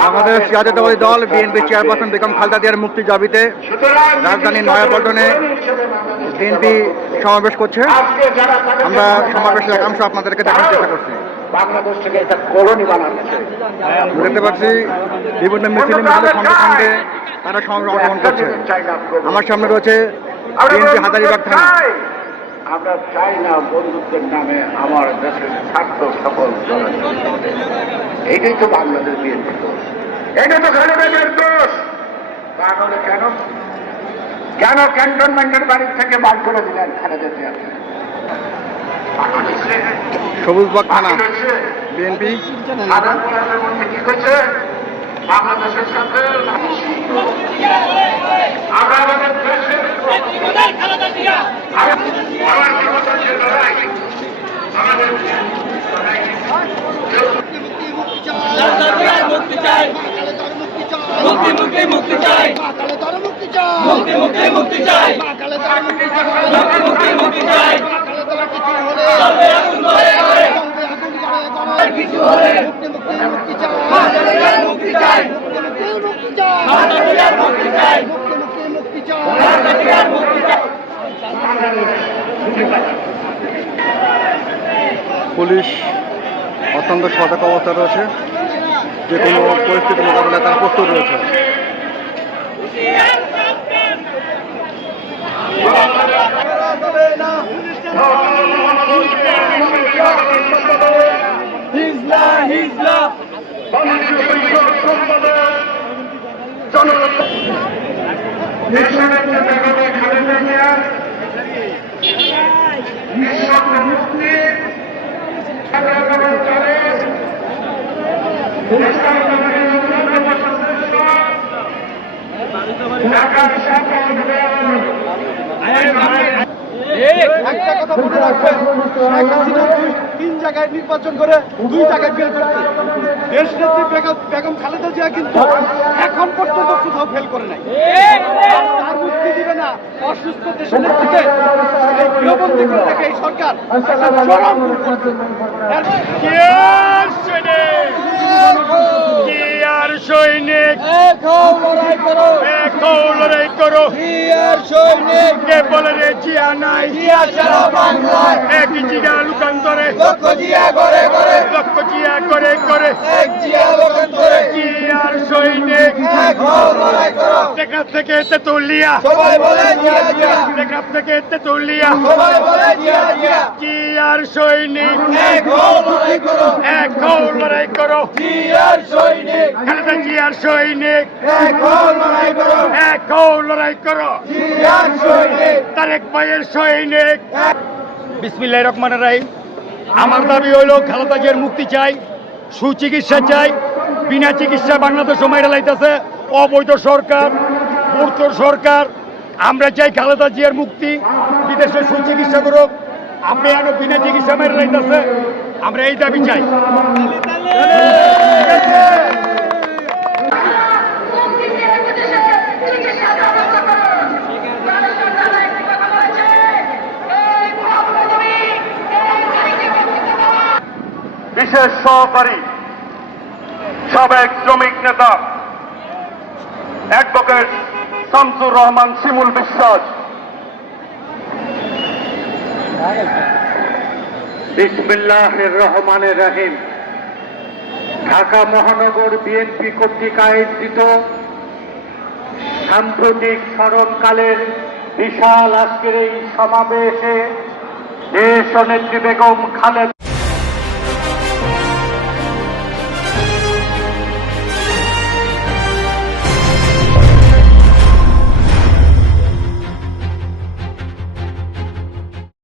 বাংলাদেশ জাতীয়তাবাদী দল BNP chairperson Begum Khaleda জিয়ার মুক্তির দাবিতে রাজধানী নয়াপল্টনে বিএনপি সমাবেশ করছে। আমরা সমাবেশের একাংশ আপনাদেরকে দেখার চেষ্টা করছি। বাংলাদেশ থেকে কলোনি বানাচ্ছে দেখতে পাচ্ছি বিভিন্ন মিছিল মিছিলে খন্ডে খন্ডে তারা সমাবেশ অংশগ্রহণ করছে। আমার সামনে রয়েছে বিএনপি হাজারিবাগ থানা। আমরা চাই না বন্ধুত্বের নামে আমার দেশের স্বার্থ করতে। এইটাই তো বাংলাদেশ বিএনপি দোষ এটা তো খালেদাদের দোষ তাহলে কেন? কেন ক্যান্টনমেন্টের বাড়ির থেকে বার করে দিলেন খালেদা জিয়াকে সবুজবাগ থানা। বাকি বিএনপি কি করছে বাংলাদেশের সাথে আমরা আমাদের দেশের লড়াই আমাদের মুক্তি চাই মুক্তি মুক্তি মুক্তি চাই মুক্তি মুক্তি মুক্তি চাই মুক্তি মুক্তি মুক্তি চাই করে করে আর কিছু হলে মাতারিয়ার মুক্তি চাই মুক্তি চাই মাতারিয়ার মুক্তি চাই। পুলিশ অত্যন্ত সতর্ক অবস্থায় রয়েছে। যে কোনো পরিস্থিতি মোকাবিলায় তারা প্রস্তুত রয়েছে। হিজলা একটা কথা মনে তিন জায়গায় নির্বাচন করে দুই জায়গায় ফেল করছে। দেশ নেত্রী বেগম খালেদা জিয়া কিন্তু এখন পর্যন্ত কোথাও ফেল করে নাই। তার মুক্তি না অসুস্থ দেশের নেত্রীকে। এই সরকার ভুল করছে আর সৈনিক এখন লড়াই করো এখন লড়াই করো আর সৈনিক কে বলে জিয়া নাই। জিয়া সারা বাংলায় এক জিয়া লুকান্তরে? লক্ষ জিয়া করে করে লক্ষ জিয়া করে করে এক জিয়া লোকান করে জিয়ার সৈনিক এখন দেখা থেকে তেতুলিয়া সবাই বলে জিয়া জিয়া। দেখা থেকে তেতুলিয়া সবাই বলে জিয়া জিয়া। জিয়ার সৈনিক। এখন লড়াই করো। এখন লড়াই করো। জিয়ার সৈনিক। খালেদা জিয়ার সৈনিক। লড়াই করো। এখন লড়াই করো। জিয়ার সৈনিক। তারেক ভাইয়ের সৈনিক। রাহিম। আমার দাবি হইল খালেদা জিয়ার মুক্তি চাই সুচিকিৎসা চাই বিনা চিকিৎসা বাংলাদেশ সময় লাইতেছে অবৈধ সরকার। মূর্ত সরকার, আমরা চাই খালেদা জিয়ার মুক্তি, বিদেশে সুচিকিৎসা করুক। আপনি আরও বিনা চিকিৎসা মেরে লাইতেছে আমরা এই দাবি চাই। বিশেষ সহকারী সাবেক শ্রমিক নেতা অ্যাডভোকেট শামসুর রহমান, শিমুল বিশ্বাস। বিসমিল্লাহির রহমানের রাহিম। ঢাকা মহানগর বিএনপি কর্তৃক আয়োজিত সাম্প্রতিক স্মরণকালের বিশাল আজকের এই সমাবেশে দেশ নেত্রী বেগম খালেদ